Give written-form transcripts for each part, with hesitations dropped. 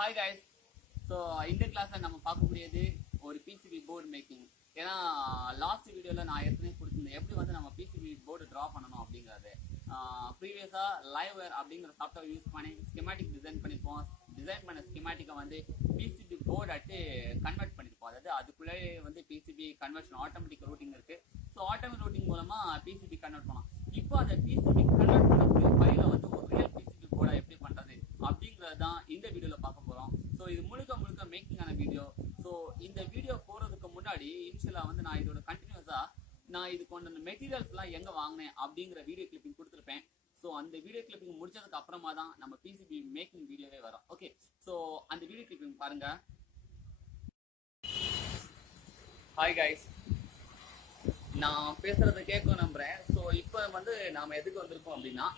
Hi guys. So இந்த கிளாஸில் நம்ம பார்க்கக்கூடியது ஒரு பிசிபி போர்டு மேக்கிங். ஏன்னா லாஸ்ட் வீடியோவில் நான் ஏற்கனவே கொடுத்துருந்தேன் எப்படி வந்து நம்ம பிசிபி போர்டு ட்ரா பண்ணணும் அப்படிங்கிறது. ப்ரீவியஸாக லைவ்வேர் அப்படிங்கிற சாஃப்ட்வேர் யூஸ் பண்ணி ஸ்கெமாட்டிக் டிசைன் பண்ணியிருப்போம். டிசைன் பண்ண ஸ்கெமாட்டிக்கை வந்து பிசிபி போர்டு ஆட்டு கன்வெர்ட் பண்ணியிருப்போம். அதாவது அதுக்குள்ளே வந்து பிசிபி கன்வெர்ஷன் ஆட்டோமேட்டிக் ரூட்டிங் இருக்குது. ஸோ ஆட்டோமேட்டிக் ரூட்டிங் மூலமாக பிசிபி கன்வெர்ட் பண்ணலாம். இப்போ அந்த பிசிபி கன்வெர்ட் பண்ணக்கூடிய ஃபைலை வந்து ஒரு ரியல் பிசிபி போர்டை எப்படி பண்ணுறது அப்படிங்கிறது தான் இந்த வீடியோவில் பார்க்க போகிறோம். ஸோ இது முழுக்க முழுக்க மேக்கிங்கான வீடியோ. ஸோ இந்த வீடியோ போகிறதுக்கு முன்னாடி இனிஷியலாக வந்து நான் இதோட கண்டினியூஸாக நான் இதுக்கு கொண்ட மெட்டீரியல்ஸ்லாம் எங்கே வாங்கினேன் அப்படிங்கிற வீடியோ கிளிப்பிங் கொடுத்துருப்பேன். ஸோ அந்த வீடியோ கிளிப்பிங் முடிச்சதுக்கு அப்புறமா தான் நம்ம பிசிபி மேக்கிங் வீடியோவே வரும். ஓகே, ஸோ அந்த வீடியோ கிளிப்பிங் பாருங்க. ஹாய் கைஸ், நான் பேசுறதை கேட்க நம்புறேன். ஸோ இப்போ வந்து நாம எதுக்கு வந்திருக்கோம் அப்படின்னா,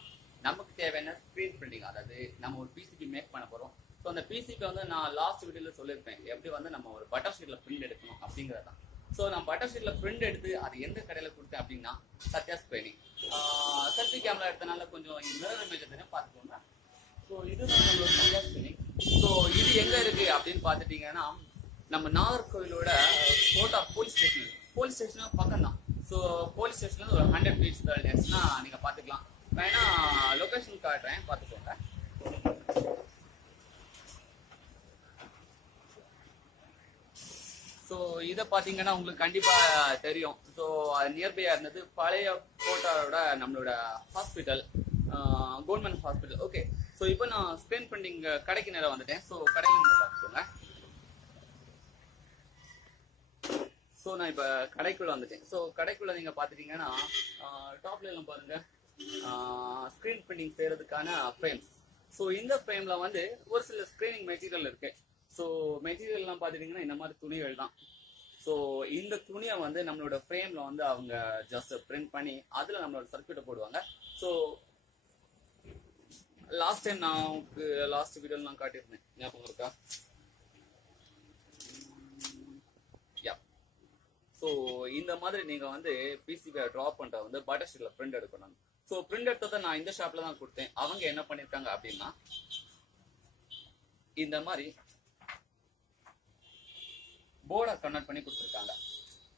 நமக்கு தேவையான ஸ்க்ரீன் பிரிண்டிங், அதாவது நம்ம ஒரு பிசிபி மேக் பண்ண போறோம். ஸோ அந்த பிசிபி வந்து நான் லாஸ்ட் வீடியோல சொல்லியிருப்பேன் எப்படி வந்து நம்ம ஒரு பட்டர் ஷீட்ல பிரிண்ட் எடுக்கணும் அப்படிங்கிறது தான். ஸோ நான் பட்டர் ஷீட்ல பிரிண்ட் எடுத்து அது எந்த கடையில கொடுத்தேன் அப்படின்னா சத்யா ஸ்பெயினிங். செல்ஃபி கேமரா எடுத்தனால கொஞ்சம் மிரர் இமேஜ் தெரியும் பார்த்துக்கோங்க. ஸோ இதுதான் நம்மளோட சத்யா ஸ்பெயினிங். ஸோ இது எங்க இருக்கு அப்படின்னு பார்த்துட்டீங்கன்னா, நம்ம நாகர்கோவிலோட கோட்டா போலீஸ் ஸ்டேஷன் பக்கம் தான். ஸோ போலீஸ் ஸ்டேஷன்ல ஒரு 100 feet தள்ளினா நீங்க பாத்துக்கலாம். வேணா லொகேஷன் காட்டுறேன், பார்த்துக்கோங்க. ஸோ இதை பார்த்தீங்கன்னா உங்களுக்கு கண்டிப்பா தெரியும். ஸோ நியர்பையா இருந்தது பழைய கோட்டாரோட நம்மளோட hospital, government hospital. Okay, so இப்போ நான் ஸ்கிரீன் பிரிண்டிங் கடைக்கு நேரம் வந்துட்டேன். ஸோ கடையில் நீங்க பார்த்துக்கோங்க. ஸோ நான் இப்போ கடைக்குள்ள வந்துட்டேன். ஸோ கடைக்குள்ள நீங்க பார்த்துட்டீங்கன்னா டாப்ல எல்லாம் பாருங்க, ஸ்கிரீன் பிரிண்டிங் செய்யறதுக்கான ஃப்ரேம்ஸ். ஸோ இந்த ஃப்ரேம்ல வந்து ஒரு சில ஸ்கிரீனிங் மெட்டீரியல் இருக்கு. ஸோ மெட்டீரியல் எல்லாம் பார்த்துட்டீங்கன்னா இந்த மாதிரி துணிகள் தான். ஸோ இந்த துணியை வந்து நம்மளோட ஃப்ரேம்ல வந்து அவங்க ஜஸ்ட் பிரிண்ட் பண்ணி அதுல நம்மளோட சர்க்யூட்டை போடுவாங்க. ஸோ லாஸ்ட் டைம் நான் லாஸ்ட் வீடியோல நான் காட்டியிருந்தேன், ஞாபகம் இருக்கா? ஸோ இந்த மாதிரி நீங்க வந்து பிசிபியை ட்ரா பண்ற வந்து பட்டர் ஷீட்ல பிரிண்ட் எடுக்கணும். ஸோ பிரிண்ட் எடுத்ததை நான் இந்த ஷாப்ல தான் கொடுத்தேன். அவங்க என்ன பண்ணிருக்காங்க அப்படின்னா, இந்த மாதிரி போர்டை கன்வெர்ட் பண்ணி கொடுத்துருக்காங்க.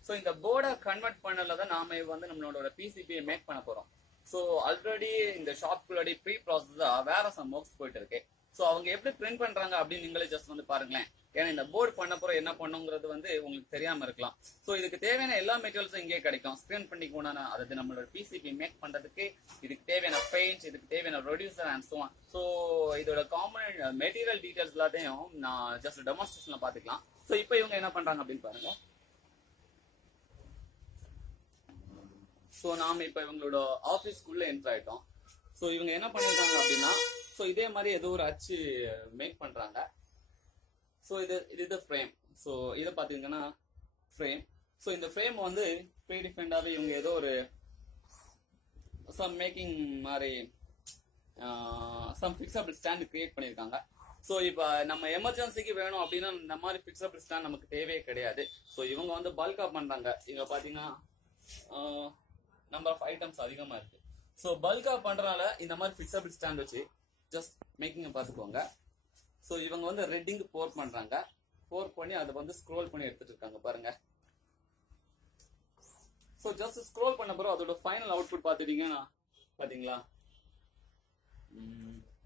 ஸோ இந்த போர்டை கன்வெர்ட் பண்ணல தான் நாம வந்து நம்மளோட பிசிபியை மேக் பண்ண போறோம். ஸோ ஆல்ரெடி இந்த ஷாப்குள்ளடி ப்ரீ ப்ராசஸா வேற சம் ஒர்க்ஸ் போயிட்டு இருக்கு. ஸோ அவங்க எப்படி பிரிண்ட் பண்றாங்க அப்படின்னு நீங்களே ஜஸ்ட் வந்து பாருங்களேன். ஏன்னா இந்த போர்டு பண்ண போற என்ன பண்ணுங்கிறது வந்து உங்களுக்கு தெரியாம இருக்கலாம். ஸோ இதுக்கு தேவையான எல்லா மெட்டீரியல்ஸும் இங்கே கிடைக்கும். ஸ்கிரீன் பிரிண்டிங் போனா அதாவது நம்மளோட பிசிபி மேக் பண்றதுக்கு இதுக்கு தேவையான பெயிண்ட், இதுக்கு தேவையான reducer and so on. So இதோட காமன் மெட்டீரியல் டீடைல்ஸ் எல்லாத்தையும் நான் ஜஸ்ட் டெமான்ஸ்ட்ரேஷன்ல பாத்துக்கலாம். ஸோ இப்போ இவங்க என்ன பண்றாங்க அப்படின்னு பாருங்க. ஸோ நாம இப்ப இவங்களோட ஆபீஸ்க்குள்ள என்டர் ஆயிட்டோம். ஸோ இவங்க என்ன பண்ணிருக்காங்க அப்படின்னா, ஸோ இதே மாதிரி ஏதோ ஒரு அச்சு மேக் பண்றாங்க. ஸோ இது ஃப்ரேம். ஸோ இதை பார்த்தீங்கன்னா ஃப்ரேம். ஸோ இந்த ஃப்ரேம் வந்து ப்ரீ டிஃபைன்டாகவே இவங்க ஏதோ ஒரு சம் மேக்கிங் மாதிரி சம் ஃபிக்ஸபிள் ஸ்டாண்ட் கிரியேட் பண்ணியிருக்காங்க. ஸோ இப்போ நம்ம எமர்ஜென்சிக்கு வேணும் அப்படின்னா இந்த மாதிரி ஃபிக்ஸபிள் ஸ்டாண்ட் நமக்கு தேவையே கிடையாது. ஸோ இவங்க வந்து பல்கா பண்றாங்க. இங்க பார்த்தீங்கன்னா நம்பர் ஆஃப் ஐட்டம்ஸ் அதிகமாக இருக்கு. ஸோ பல்கா பண்றதுனால இந்த மாதிரி ஃபிக்ஸபிள் ஸ்டாண்ட் வச்சு ஜஸ்ட் மேக்கிங்க பார்த்துக்கோங்க. ஸோ இவங்க வந்து ரெட்டிங் போர் பண்றாங்க. போர் பண்ணி அதை வந்து ஸ்க்ரோல் பண்ணி எடுத்துட்டு இருக்காங்க பாருங்க. ஸோ ஜஸ்ட் ஸ்க்ரோல் பண்ண பிறகு அதோட ஃபைனல் அவுட்புட் பார்த்துட்டீங்கன்னா பாத்தீங்களா,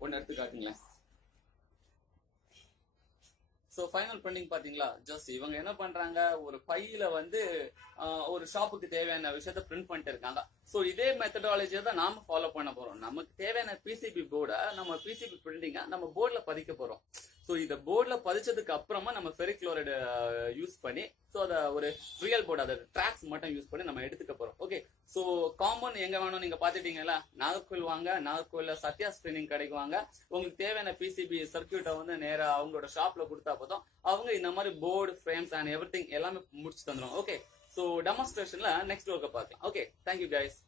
ஒன்னு எடுத்து காட்டுங்களேன். ஸோ ஃபைனல் பிரிண்டிங் பாத்தீங்களா, ஜஸ்ட் இவங்க என்ன பண்றாங்க, ஒரு பையில வந்து ஒரு ஷாப்புக்கு தேவையான விஷயத்த பிரிண்ட் பண்ணிட்டு இருக்காங்க. ஸோ இதே மெத்தடாலஜியை தான் நாம ஃபாலோ பண்ண போறோம். நமக்கு தேவையான பிசிபி போர்டை நம்ம பிசிபி பிரிண்டிங்கா நம்ம போர்டில் பதிக்க போறோம். ஸோ இந்த போர்டில் பதிச்சதுக்கு அப்புறமா நம்ம ஃபெரிக் குளோரைடு யூஸ் பண்ணி ஸோ அதை ஒரு ரியல் போர்டு, அதை ட்ராக்ஸ் மட்டும் யூஸ் பண்ணி நம்ம எடுத்துக்க போறோம். ஓகே, ஸோ காமன் எங்க வேணும் நீங்க பாத்துட்டீங்களா, நாகர்கோவில் வாங்க, நாகர்கோவில்ல சத்யா ஸ்கிரீனிங் கிடைக்குவாங்க. உங்களுக்கு தேவையான பிசிபி சர்க்கியூட்டை வந்து நேரா அவங்களோட ஷாப்ல கொடுத்தா போதும், அவங்க இந்த மாதிரி போர்டு, ஃப்ரேம்ஸ் அண்ட் எவ்ரிதிங் எல்லாமே முடிச்சு தந்துடும். ஓகே, ஸோ டெமான்ஸ்ட்ரேஷன்ல நெக்ஸ்ட் ஒர்க்கை பார்க்கலாம். Okay, thank you guys.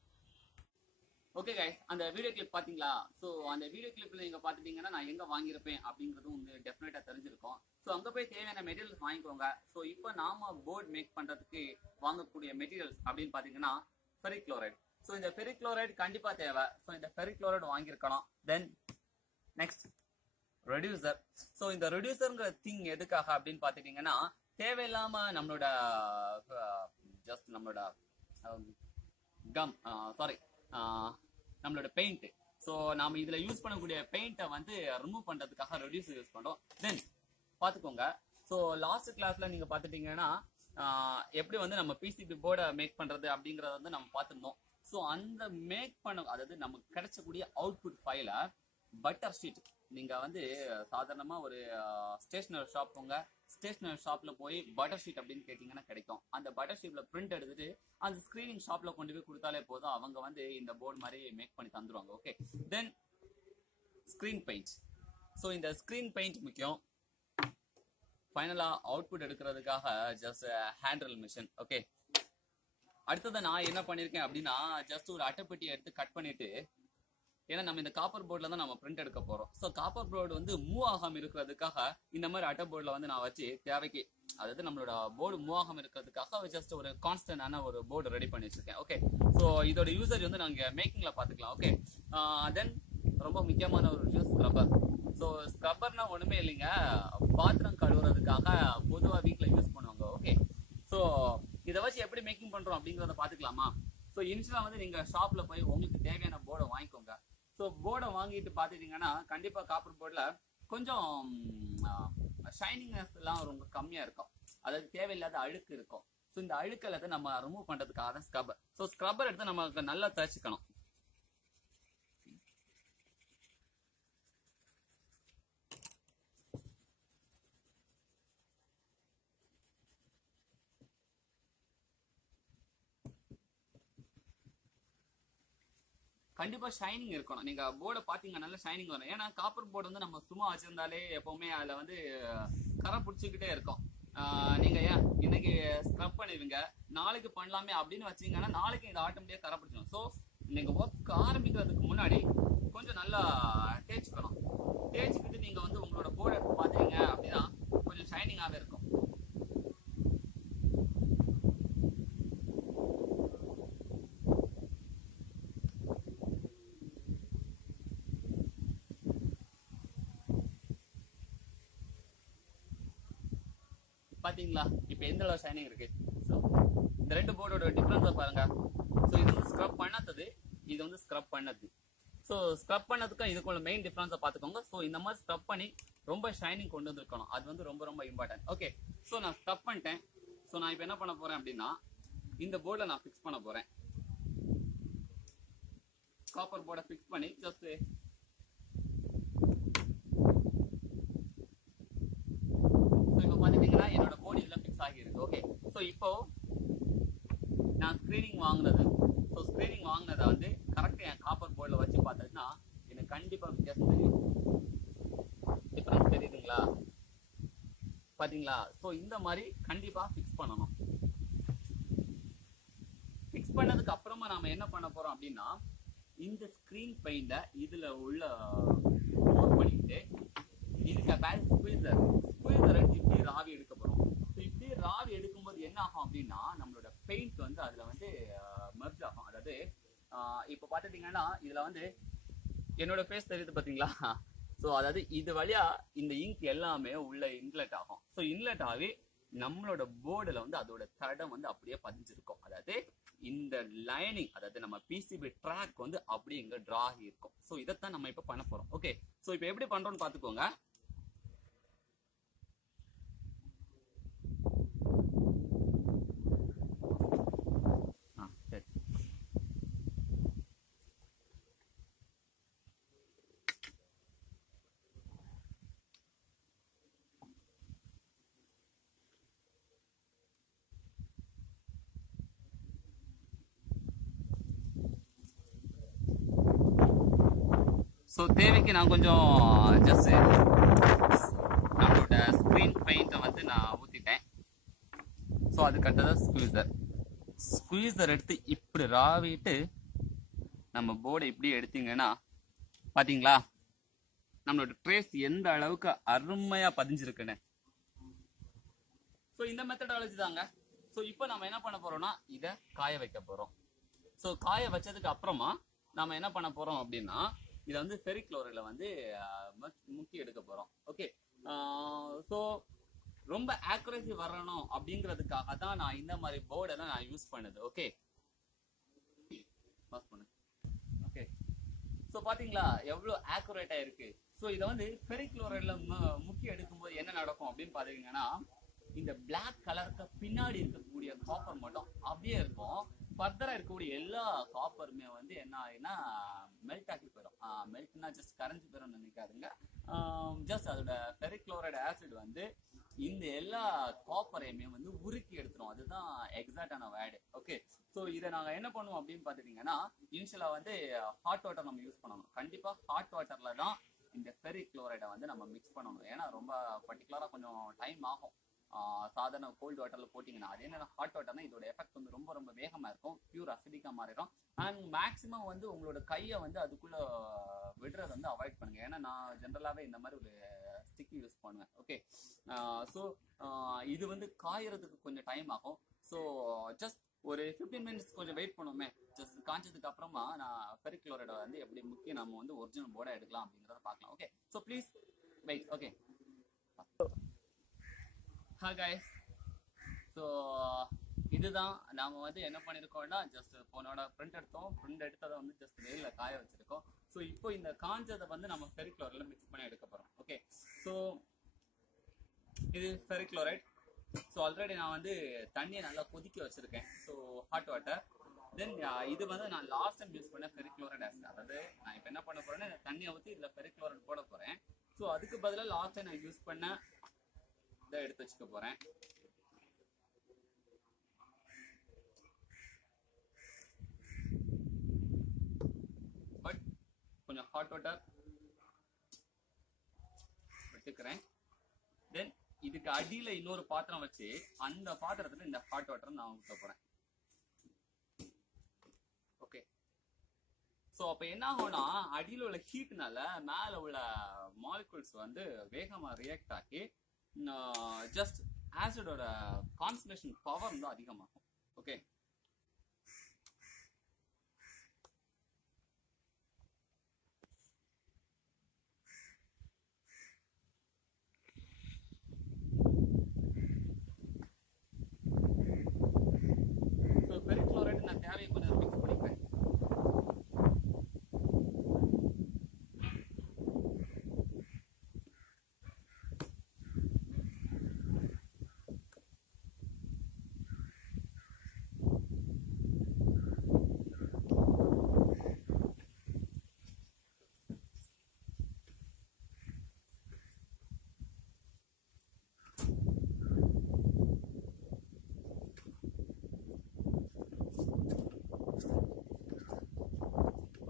Okay guys, அந்த வீடியோ கிளிப் பாத்தீங்களா? ஸோ அந்த வீடியோ கிளிப்ல நீங்க பாத்துட்டீங்கன்னா நான் எங்க வாங்கியிருப்பேன் அப்படிங்கறதும் உங்களுக்கு டெஃபினட்டா தெரிஞ்சிருக்கும். ஸோ அங்க போய் தேவையான மெட்டீரியல்ஸ் வாங்கிக்கோங்க. ஸோ இப்போ நாம போர்டு மேக் பண்றதுக்கு வாங்கக்கூடிய மெட்டீரியல்ஸ் அப்படின்னு பாத்தீங்கன்னா ஃபெரிக் குளோரைடு. ஸோ இந்த ஃபெரிக் குளோரைடு கண்டிப்பா தேவை. ஸோ இந்த ஃபெரிக் குளோரைடு வாங்கியிருக்கணும். Then next reducer. ஸோ இந்த ரெடியூசருங்கிற திங் எதுக்காக அப்படின்னு பார்த்துட்டீங்கன்னா, தேவையில்லாம நம்மளோட ஜஸ்ட் நம்மளோட கம் சாரி நம்மளோட பெயிண்ட். ஸோ நாம இதுல யூஸ் பண்ணக்கூடிய பெயிண்ட்டை வந்து ரிமூவ் பண்றதுக்காக ரெடியூசர் யூஸ் பண்றோம். தென் பாத்துக்கோங்க. ஸோ லாஸ்ட் கிளாஸ்ல நீங்க பாத்துட்டீங்கன்னா எப்படி வந்து நம்ம பிசிபி போர்டை மேக் பண்றது அப்படிங்கறத வந்து நம்ம பார்த்துருந்தோம். ஸோ அந்த மேக் பண்ண, அதாவது நமக்கு கிடைச்சக்கூடிய அவுட்புட் ஃபைல பட்டர் ஷீட், நீங்க வந்து சாதாரணமா ஒரு ஸ்டேஷனரி ஷாப் போங்க, ஸ்டேஷனரி ஷாப்ல போய் பட்டர் ஷீட் அப்படின்னு கேட்டீங்கன்னா கிடைக்கும். அந்த பட்டர் ஷீட்ல பிரிண்ட் எடுத்துட்டு அந்த ஸ்கிரீனிங் ஷாப்ல கொண்டு போய் கொடுத்தாலே போதும், அவங்க வந்து இந்த போர்டு மாதிரி மேக் பண்ணி தந்துருவாங்க. ஓகே, தென் ஸ்கிரீன் பெயிண்ட். ஸோ இந்த ஸ்கிரீன் பெயிண்ட் முக்கியம். ஃபைனலா அவுட்புட் எடுக்கிறதுக்காக ஜஸ்ட் ஹேண்ட்ரல் மிஷின். ஓகே, அடுத்தது நான் என்ன பண்ணிருக்கேன் அப்படின்னா, ஜஸ்ட் ஒரு அட்டைப்பெட்டியை எடுத்து கட் பண்ணிட்டு, ஏன்னா நம்ம இந்த காப்பர் போர்டில் தான் நம்ம பிரிண்ட் எடுக்க போறோம். ஸோ காப்பர் போர்டு வந்து மூவ் ஆகாம இருக்கிறதுக்காக இந்த மாதிரி அட்டை போர்டில் வந்து நான் வச்சு தேவைக்கு, அதாவது நம்மளோட போர்டு மூவ் ஆகாம இருக்கிறதுக்காக ஜஸ்ட் ஒரு கான்ஸ்டன்டான ஒரு போர்டு ரெடி பண்ணி வச்சிருக்கேன். ஓகே, ஸோ இதோட யூசேஜ் வந்து நாங்கள் மேக்கிங்ல பார்த்துக்கலாம். ஓகே, தென் ரொம்ப முக்கியமான ஒரு விஷயம் ஸ்க்ரப்பர். ஸோ ஸ்க்ரப்பர்னா ஒண்ணுமே இல்லைங்க, பாத்திரம் கழுவுறதுக்காக பொதுவாக வீட்டில் யூஸ் பண்ணுவாங்க. ஓகே, ஸோ இதை வச்சு எப்படி மேக்கிங் பண்றோம் அப்படிங்கிறத பார்த்துக்கலாமா? ஸோ இனிஷியலா வந்து நீங்க ஷாப்ல போய் உங்களுக்கு தேவையான போர்டை வாங்கிக்கோங்க. ஸோ போர்டை வாங்கிட்டு பார்த்துட்டீங்கன்னா கண்டிப்பா காப்பர் போர்டில் கொஞ்சம் ஷைனிங்னஸ் எல்லாம் ரொம்ப கம்மியா இருக்கும், அதாவது தேவையில்லாத அழுக்கு இருக்கும். ஸோ இந்த அழுக்கு எல்லாத்தையும் நம்ம ரிமூவ் பண்றதுக்காக தான் ஸ்க்ரப்பர். ஸோ ஸ்க்ரப்பர் எடுத்து நமக்கு நல்லா தேய்ச்சிக்கணும். கண்டிப்பா ஷைனிங் இருக்கணும். நீங்க போர்டை பாத்தீங்கன்னா நல்ல ஷைனிங் வரும். ஏன்னா காப்பர் போர்டு வந்து நம்ம சும்மா வச்சிருந்தாலே எப்பவுமே அதுல வந்து கரை பிடிச்சிக்கிட்டே இருக்கும். நீங்க ஏன் இன்னைக்கு ஸ்க்ரப் பண்ணிடுவீங்க, நாளைக்கு பண்ணலாமே அப்படின்னு வச்சீங்கன்னா நாளைக்கு இது ஆட்டோமேட்டிக்கா கரை பிடிச்சிடும். ஸோ நீங்க ஒர்க் ஆரம்பிக்கிறதுக்கு முன்னாடி கொஞ்சம் நல்லா தேய்ச்சிக்கணும். தேய்ச்சிக்கிட்டு நீங்க வந்து உங்களோட போர்டை எடுத்து பாத்தீங்க அப்படின்னா கொஞ்சம் ஷைனிங்காவே இருக்கும். பாத்தீங்களா இப்ப எந்த அளவு ஷைனிங் இருக்கு? ஸோ இந்த ரெண்டு போர்டோட டிஃபரன்ஸை பாருங்க. ஸோ இது வந்து ஸ்க்ரப் பண்ணாதது, இது வந்து ஸ்க்ரப் பண்ணது. ஸோ ஸ்க்ரப் பண்ணதுக்கும் இதுக்குள்ள மெயின் டிஃபரன்ஸை பார்த்துக்கோங்க. ஸோ இந்த மாதிரி ஸ்க்ரப் பண்ணி ரொம்ப ஷைனிங் கொண்டு வந்துருக்கணும், அது வந்து ரொம்ப ரொம்ப இம்பார்ட்டன்ட். ஓகே, ஸோ நான் ஸ்க்ரப் பண்ணிட்டேன். ஸோ நான் இப்போ என்ன பண்ண போறேன் அப்படின்னா, இந்த போர்டில் நான் ஃபிக்ஸ் பண்ண போறேன். காப்பர் போர்டை ஃபிக்ஸ் பண்ணி ஜஸ்ட் பாத்தீங்கன்னா என்னோட போர்டு இதுல ஃபிக்ஸ் ஆகிருக்கு. ஓகே, ஸோ இப்போ நான் ஸ்கிரீனிங் வாங்கினது, ஸோ ஸ்கிரீனிங் வாங்கினதை வந்து கரெக்டாக என் காப்பர் போர்டில் வச்சு பார்த்ததுன்னா எனக்கு கண்டிப்பாக வித்தியாசம் தெரியும். டிஃபரன்ஸ் தெரியுதுங்களா? பாத்தீங்களா? ஸோ இந்த மாதிரி கண்டிப்பாக ஃபிக்ஸ் பண்ணணும். ஃபிக்ஸ் பண்ணதுக்கு அப்புறமா நாம என்ன பண்ண போறோம் அப்படின்னா, இந்த ஸ்கிரீன் பெயிண்ட இதுல உள்ள போர் பண்ணிட்டு இதுக்கு பேக் ஸ்குவீசர் எடுத்து இப்படி ராவி எடுக்க போறோம். ஸோ இப்படி ராவி எடுக்கும்போது என்ன ஆகும் அப்படின்னா, நம்மளோட பெயிண்ட் வந்து அதுல வந்து மெர்ஜ் ஆகும். அதாவது இப்போ பார்த்துட்டீங்கன்னா இதுல வந்து என்னோட ஃபேஸ் தெரியுது பாத்தீங்களா? ஸோ அதாவது இது வழியா இந்த இங்க் எல்லாமே உள்ள இன்லெட் ஆகும். ஸோ இன்லெட் ஆகி நம்மளோட போர்டுல வந்து அதோட தடம் வந்து அப்படியே பதிஞ்சிருக்கும். அதாவது இந்த லைனிங், அதாவது நம்ம பிசிபி ட்ராக் வந்து அப்படியே இங்க டிரா ஆகி இருக்கும். ஸோ இதைத்தான் நம்ம இப்ப பண்ண போறோம். ஓகே, ஸோ இப்போ எப்படி பண்றோம்னு பாத்துக்கோங்க. ஸோ தேவைக்கு நான் கொஞ்சம் ஜஸ்ட் நம்மளோட ஸ்க்ரீன் பெயிண்ட்டை வந்து நான் ஊற்றிட்டேன். ஸோ அதுக்கடுத்தது ஸ்குவீசர் எடுத்து இப்படி ராவிட்டு நம்ம போர்டை இப்படி எடுத்தீங்கன்னா பார்த்தீங்களா நம்மளோட ட்ரேஸ் எந்த அளவுக்கு அருமையாக பதிஞ்சிருக்குன்னு. ஸோ இந்த மெத்தடாலஜி தாங்க. ஸோ இப்போ நம்ம என்ன பண்ண போறோம்னா, இதை காய வைக்க போறோம். ஸோ காய வச்சதுக்கு அப்புறமா நம்ம என்ன பண்ண போறோம் அப்படின்னா, இதை வந்து ஃபெரிக் குளோரைட்ல வந்து முக்கி எடுக்க போறோம். ஓகே, ஸோ ரொம்ப ஆக்குரேசி வரணும் அப்படிங்கிறதுக்காக தான் நான் இந்த மாதிரி போர்டெல்லாம் நான் யூஸ் பண்ணுது. ஓகே, ஓகே, ஸோ பாத்தீங்களா எவ்வளோ ஆக்குரேட்டா இருக்கு. ஸோ இதை வந்து ஃபெரிக் குளோரைட்ல முக்கி எடுக்கும்போது என்ன நடக்கும் அப்படின்னு பாத்தீங்கன்னா, இந்த பிளாக் கலருக்கு பின்னாடி இருக்கக்கூடிய காப்பர் மட்டும் அப்படியே இருக்கும். ஃபர்தரா இருக்கக்கூடிய எல்லா காப்பருமே வந்து என்ன ஆகுதுன்னா மெல்ட் ஆகி போயிடும். மெல்ட்னா ஜஸ்ட் கரைஞ்சு போயிடும் நினைக்காதுங்க. ஜஸ்ட் அதோட ஃபெரிக் குளோரைடு ஆசிட் வந்து இந்த எல்லா காப்பரையுமே வந்து உருக்கி எடுத்துரும். அதுதான் எக்ஸாக்டான வேர்டு. ஓகே, ஸோ இதை நாங்கள் என்ன பண்ணுவோம் அப்படின்னு பார்த்துட்டீங்கன்னா, இனிஷியலாக வந்து ஹாட் வாட்டர் நம்ம யூஸ் பண்ணணும். கண்டிப்பாக ஹாட் வாட்டர்ல தான் இந்த ஃபெரிக் குளோரைடை வந்து நம்ம மிக்ஸ் பண்ணணும். ஏன்னா ரொம்ப பர்டிகுலராக கொஞ்சம் டைம் ஆகும். சாதாரண கோல்டு வாட்டர்ல போட்டிங்கன்னா, அது என்ன ஹாட் வாட்டர்னா இதோட எஃபெக்ட் வந்து ரொம்ப ரொம்ப வேகமாக இருக்கும். பியூர் அசிடிக்காக மாறிடும். அண்ட் மேக்ஸிமம் வந்து உங்களோட கையை வந்து அதுக்குள்ள விடுறத வந்து அவாய்ட் பண்ணுங்க. ஏன்னா நான் ஜென்ரலாகவே இந்த மாதிரி ஒரு ஸ்டிக் யூஸ் பண்ணுவேன். ஓகே, ஸோ இது வந்து காயறதுக்கு கொஞ்சம் டைம் ஆகும். ஸோ ஜஸ்ட் ஒரு 15 மினிட்ஸ் கொஞ்சம் வெயிட் பண்ணுவோமே. ஜஸ்ட் காய்ச்சதுக்கு அப்புறமா நான் ஃபெரிக் குளோரைடை வந்து எப்படி முக்கிய நம்ம வந்து ஒரிஜினல் போர்டை எடுக்கலாம் அப்படிங்கிறத பார்க்கலாம். Okay, so please wait. Okay, hi guys. So இதுதான் நாம வந்து என்ன பண்ணியிருக்கோம்னா, ஜஸ்ட் போனோட பிரிண்ட் எடுத்தோம். பிரிண்ட் எடுத்ததை வந்து ஜஸ்ட் வெயிலில் காய வச்சிருக்கோம். ஸோ இப்போ இந்த காஞ்சதை வந்து நம்ம ஃபெரிக் குளோரைட்ல மிக்ஸ் பண்ணி எடுக்க போகிறோம். ஓகே, ஸோ இது ஃபெரிக் குளோரைட். ஸோ ஆல்ரெடி நான் வந்து தண்ணியை நல்லா கொதிக்க வச்சிருக்கேன். So hot water. தென் இது வந்து நான் லாஸ்ட் டைம் யூஸ் பண்ண ஃபெரிக் குளோரைட் ஆசிட். அதாவது நான் இப்போ என்ன பண்ண போறேன்னா, தண்ணியை ஊற்றி இதில் ஃபெரிக் குளோரைட் போட போறேன். ஸோ அதுக்கு பதிலாக லாஸ்ட் டைம் நான் யூஸ் பண்ண இதை எடுத்து வச்சுக்க போறேன். பட் கொஞ்சம் ஹாட் வாட்டர் விட்டுக்கிறேன். தென் இதுக்கு அடியில இன்னொரு பாத்திரம் வச்சு அந்த பாத்திரத்துல இந்த ஹாட் வாட்டர் நான் ஊற்ற போறேன். ஓகே, ஸோ அப்போ என்ன ஆகும்னா, அடியில் உள்ள ஹீட்னால மேலே உள்ள மாலிகுல்ஸ் வந்து வேகமாக ரியாக்ட் ஆகி ஜஸ்ட் ஆசிடோட கான்சன்ட்ரேஷன் பவர் வந்து அதிகமாகும். ஓகே, ஸோ ஃபெரிக் குளோரைட் நான் தேவையை கொஞ்சம் மிக்ஸ் பண்ணிக்கிறேன்.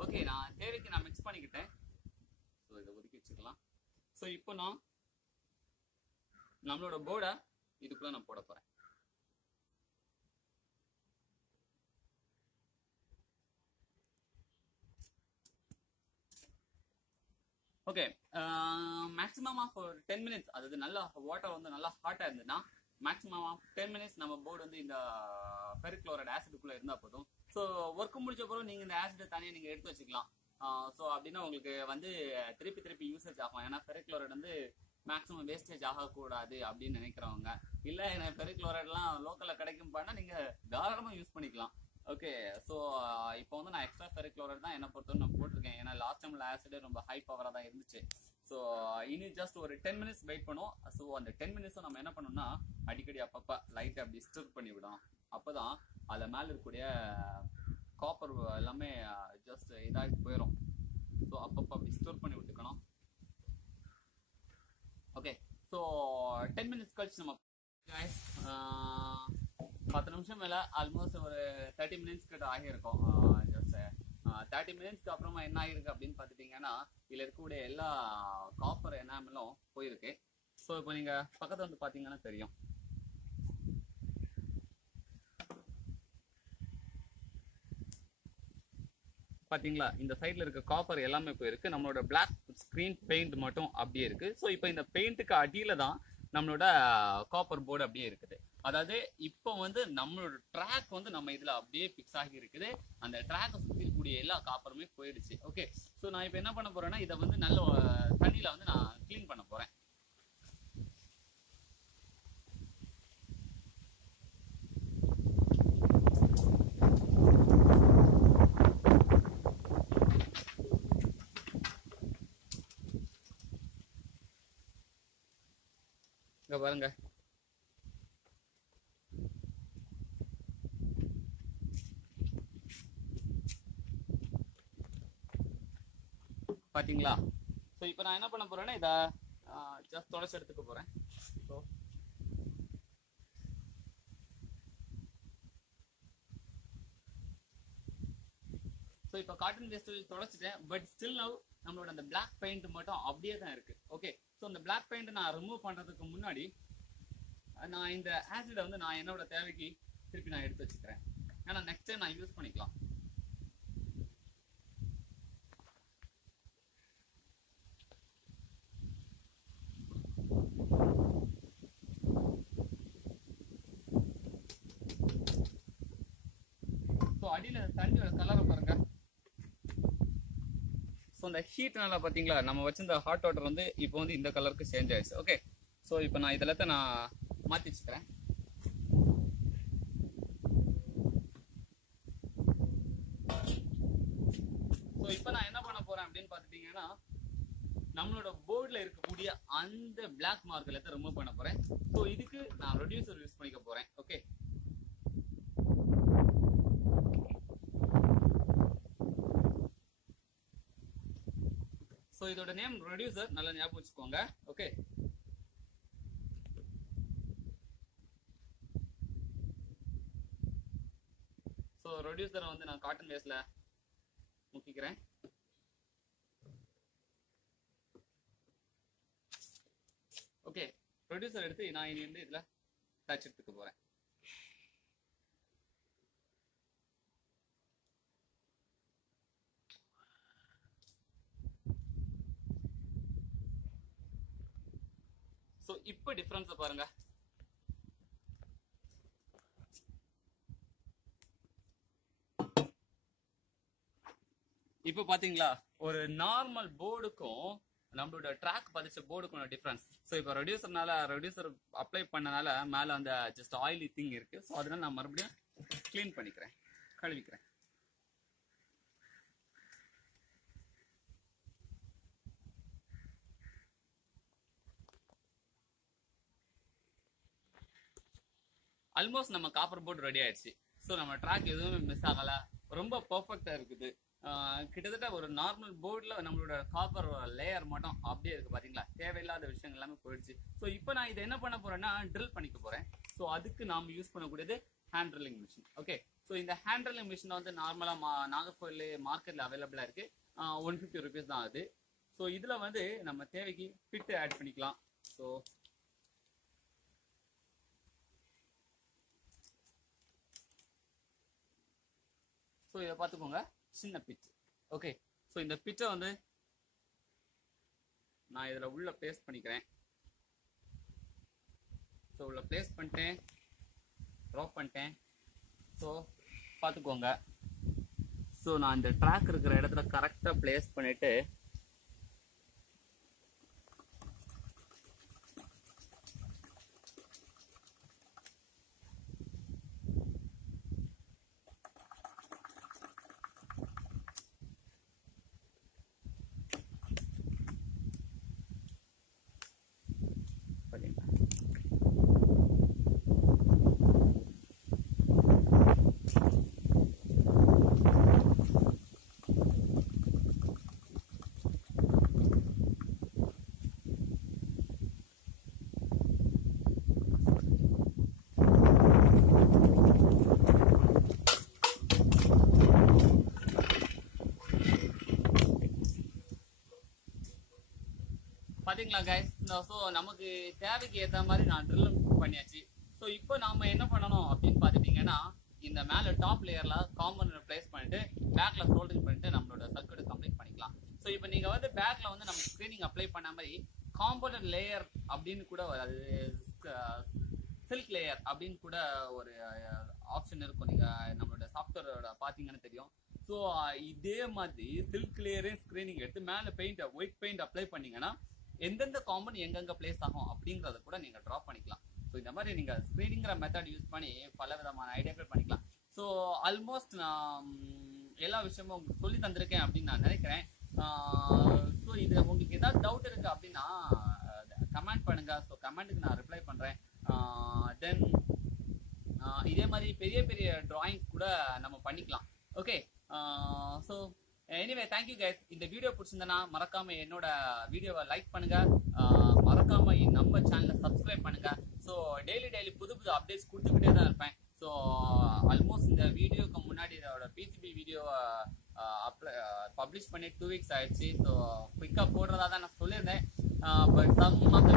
ஓகே, நான் தேவைக்கு நான் மிக்ஸ் பண்ணிக்கிட்டேன். ஸோ இதை ஒதுக்கி வச்சுக்கலாம். ஸோ இப்போ நான் நம்மளோட போர்டை இதுக்குள்ள நான் போட போறேன். ஓகே, மேக்ஸிமம் ஆஃப் ஒரு 10 மினிட்ஸ், அதாவது நல்லா வாட்டர் வந்து நல்லா ஹாட்டாக இருந்ததுன்னா மேக்ஸிமம் ஆஃப் 10 மினிட்ஸ் நம்ம போர்டு வந்து இந்த ஃபெரிக் குளோரைட் ஆசிடுக்குள்ளே இருந்தால் போதும். ஸோ ஒர்க் முடிச்ச பிறகு நீங்கள் இந்த ஆசிடை தனியாக நீங்கள் எடுத்து வச்சுக்கலாம். ஸோ அப்படின்னா உங்களுக்கு வந்து திருப்பி திருப்பி யூசேஜ் ஆகும். ஏன்னா ஃபெரிக் குளோரைட் வந்து மேக்ஸிமம் வேஸ்டேஜ் ஆகக்கூடாது அப்படின்னு நினைக்கிறவங்க, இல்லை எனக்கு ஃபெரிக் குளோரைட்லாம் லோக்கலில் கிடைக்கும் பண்ணால் நீங்கள் தாராளமாக யூஸ் பண்ணிக்கலாம். ஓகே, ஸோ இப்போ வந்து நான் எக்ஸ்ட்ரா ஃபெரிக் குளோரைட் தான் என்னை பொறுத்தவரை நான் போட்டிருக்கேன். ஏன்னா லாஸ்ட் டைமில் ஆசிடே ரொம்ப ஹை பவராக தான் இருந்துச்சு. ஸோ இனி ஜஸ்ட் ஒரு 10 மினிட்ஸ் வெயிட் பண்ணுவோம். ஸோ அந்த 10 மினிட்ஸும் நம்ம என்ன பண்ணோம்னா, அடிக்கடி அப்பப்போ லைட்டாக அப்படி ஸ்டிர் பண்ணி விடணும். அப்போ தான் அதில் மேலே இருக்கக்கூடிய காப்பர் எல்லாமே ஜஸ்ட் இதாகி போயிடும். ஸோ அப்பப்போ அப்படி ஸ்டோர் பண்ணி விட்டுக்கணும். ஓகே, ஸோ 10 மினிட்ஸ் கழிச்சு நம்ம 10 நிமிஷம் மேலே ஆல்மோஸ்ட் ஒரு 30 மினிட்ஸ் கிட்ட ஆகியிருக்கும். ஜஸ்ட் 30 மினிட்ஸ்க்கு அப்புறமா என்ன ஆகிருக்கு அப்படின்னு பார்த்துட்டிங்கன்னா, இதில் இருக்கக்கூடிய எல்லா காப்பர் எனாமலும் போயிருக்கு. ஸோ இப்போ நீங்கள் பக்கத்தில் வந்து பார்த்தீங்கன்னா தெரியும். பாத்தீங்களா, இந்த சைட்ல இருக்க காப்பர் எல்லாமே போயிருக்கு. நம்மளோட பிளாக் ஸ்கிரீன் பெயிண்ட் மட்டும் அப்படியே இருக்கு. ஸோ இப்போ இந்த பெயிண்ட்டுக்கு அடியில தான் நம்மளோட காப்பர் போர்டு அப்படியே இருக்குது. அதாவது இப்போ வந்து நம்மளோட ட்ராக் வந்து நம்ம இதுல அப்படியே பிக்ஸ் ஆகி இருக்குது. அந்த ட்ராக்கை சுற்றி கூடிய எல்லா காப்பருமே போயிடுச்சு. ஓகே, ஸோ நான் இப்போ என்ன பண்ண போறேன்னா இதை வந்து நல்ல தண்ணியில வந்து நான் கிளீன் பண்ண போறேன். இங்க பாருங்க, பாத்தீங்களா? ஸோ இப்போ நான் என்ன பண்ண போறேன்னா இதை ஜஸ்ட் தொடச்சி எடுத்துக்க போறேன். ஸோ இப்போ காட்டன் வேஸ்ட் தொடச்சிட்டேன். பட் ஸ்டில் நவ் நம்மளோட அந்த பிளாக் பெயிண்ட் மட்டும் அப்படியே தான் இருக்கு. ஓகே, ஸோ அந்த பிளாக் பெயிண்ட் நான் ரிமூவ் பண்றதுக்கு முன்னாடி நான் இந்த ஆசிடை வந்து நான் என்னோட தேவைக்கு திருப்பி நான் எடுத்து வச்சுக்கிறேன். ஏன்னா நெக்ஸ்ட் டைம் நான் யூஸ் பண்ணிக்கலாம். ஸோ அடியில் தண்ணியோட கலரை பாருங்க. ஸோ இந்த ஹீட்னால பார்த்தீங்களா நம்ம வச்சிருந்த ஹாட் வாட்டர் வந்து இப்போ வந்து இந்த கலருக்கு சேஞ்ச் ஆயிடுச்சு. ஓகே, ஸோ இப்போ நான் இதெல்லாத்தையும் நான் மாற்றி வச்சுக்கிறேன். ஸோ இப்போ நான் என்ன பண்ண போறேன் அப்படின்னு பார்த்துட்டீங்கன்னா நம்மளோட போர்டில் இருக்கக்கூடிய அந்த பிளாக் மார்க் எல்லாத்தையும் ரிமூவ் பண்ண போறேன். ஸோ இதுக்கு நான் ரெடியூசர் யூஸ் பண்ணிக்க போறேன். ஓகே, ஸோ இதோட நேம் ரெடியூசர், நல்லா ஞாபகம் வச்சுக்கோங்க. ஓகே, ஸோ ரெடியூசரை வந்து நான் காட்டன் வேஸ்ட்ல முக்கிக்கிறேன். ஓகே, ரெடியூசர் எடுத்து நான் இனி வந்து இதில் டச் எடுத்துக்க போறேன். ஸோ இப்போ டிஃபரன்ஸை பாருங்க. இப்போ பாத்தீங்களா ஒரு நார்மல் போர்டுக்கும் நம்மளோட ட்ராக் பதிச்ச போர்டுக்கும் டிஃபரன்ஸ். ஸோ இப்போ ரெடியூசர் அப்ளை பண்ணனால மேலே அந்த ஜஸ்ட் ஆயிலி திங் இருக்கு. ஸோ அதனால நான் மறுபடியும் கிளீன் பண்ணிக்கிறேன், கழுவிக்கிறேன். ஆல்மோஸ்ட் நம்ம காப்பர் போர்டு ரெடி ஆயிடுச்சு. ஸோ நம்ம ட்ராக் எதுவுமே மிஸ் ஆகல, ரொம்ப பர்ஃபெக்டா இருக்குது. கிட்டத்தட்ட ஒரு நார்மல் போர்டில் நம்மளோட காப்பர் லேயர் மட்டும் அப்படியே இருக்கு. பாத்தீங்களா, தேவையில்லாத விஷயங்கள் எல்லாமே போயிடுச்சு. ஸோ இப்போ நான் இதை என்ன பண்ண போறேன்னா ட்ரில் பண்ணிக்க போறேன். ஸோ அதுக்கு நாம யூஸ் பண்ணக்கூடியது hand drilling machine. Okay, so இந்த ஹேண்ட் ட்ரில்லிங் மிஷின் வந்து நார்மலா நாகர்கோவில் மார்க்கெட்ல அவைலபிளா இருக்கு. 150 rupees தான் ஆகுது. ஸோ இதுல வந்து நம்ம தேவைக்கு பிட் ஆட் பண்ணிக்கலாம். ஸோ இதை பார்த்துக்கோங்க, சின்ன பிச். ஓகே, ஸோ இந்த பிச்சை வந்து நான் இதில் உள்ள பிளேஸ் பண்ணிக்கிறேன். ஸோ உள்ள பிளேஸ் பண்ணிட்டேன், ட்ராப் பண்ணிட்டேன். ஸோ பார்த்துக்கோங்க. ஸோ நான் இந்த ட்ராக் இருக்கிற இடத்துல கரெக்டாக பிளேஸ் பண்ணிட்டு பாத்தீங்களா கைஸ். ஸோ நமக்கு தேவைக்கு ஏற்ற மாதிரி நான் ட்ரில் பண்ணியாச்சு. ஸோ இப்போ நாம என்ன பண்ணணும் அப்படின்னு பார்த்துட்டீங்கன்னா இந்த மேலே டாப் லேயர்ல காம்பவுண்ட் பிளேஸ் பண்ணிட்டு பேக்ல சோல்டரிங் பண்ணிட்டு நம்மளோட சர்க்யூட் கம்ப்ளீட் பண்ணிக்கலாம். ஸோ இப்போ நீங்க வந்து பேக்ல வந்து நம்ம ஸ்க்ரீனிங் அப்ளை பண்ண மாதிரி காம்போனன்ட் லேயர் அப்படின்னு கூட அது சில்க் லேயர் அப்படின்னு கூட ஒரு ஆப்ஷன் இருக்கும். நீங்க நம்மளோட சாஃப்ட்வேரோட பாத்தீங்கன்னு தெரியும். ஸோ இதே மாதிரி சில்க் லேயரையும் ஸ்கிரீனிங் எடுத்து மேலே ஒயிட் பெயிண்ட் அப்ளை பண்ணீங்கன்னா எந்தெந்த காம்பவுண்ட் எங்கெங்க பிளேஸ் ஆகும் அப்படிங்கறத கூட நீங்க ட்ரா பண்ணிக்கலாம். ஸோ இந்த மாதிரி நீங்க ஸ்கிரீனிங்கிற மெத்தட் யூஸ் பண்ணி பல விதமான ஐடியாக்கள் பண்ணிக்கலாம். ஸோ ஆல்மோஸ்ட் நான் எல்லா விஷயமும் உங்களுக்கு சொல்லி தந்திருக்கேன் அப்படின்னு நான் நினைக்கிறேன். ஸோ இது உங்களுக்கு ஏதாவது டவுட் இருக்கு அப்படின்னா கமெண்ட் பண்ணுங்க. ஸோ கமெண்ட்டுக்கு நான் ரிப்ளை பண்றேன். தென் இதே மாதிரி பெரிய பெரிய டிராயிங்ஸ் கூட நம்ம பண்ணிக்கலாம். Okay, so anyway thank you guys. இந்த வீடியோ பிடிச்சிருந்தனா மறக்காம என்னோட வீடியோவை லைக் பண்ணுங்க, மறக்காம நம்ம சேனலை சப்ஸ்கிரைப் பண்ணுங்க. ஸோ டெய்லி புது அப்டேட்ஸ் கொடுத்துக்கிட்டே தான் இருப்பேன். ஸோ ஆல்மோஸ்ட் இந்த வீடியோக்கு முன்னாடி இதோட பிசிபி வீடியோவை பப்ளிஷ் பண்ணி 2 weeks ஆயிடுச்சு. ஸோ குயிக்காக போடுறதா தான் நான் சொல்லியிருந்தேன். But some of the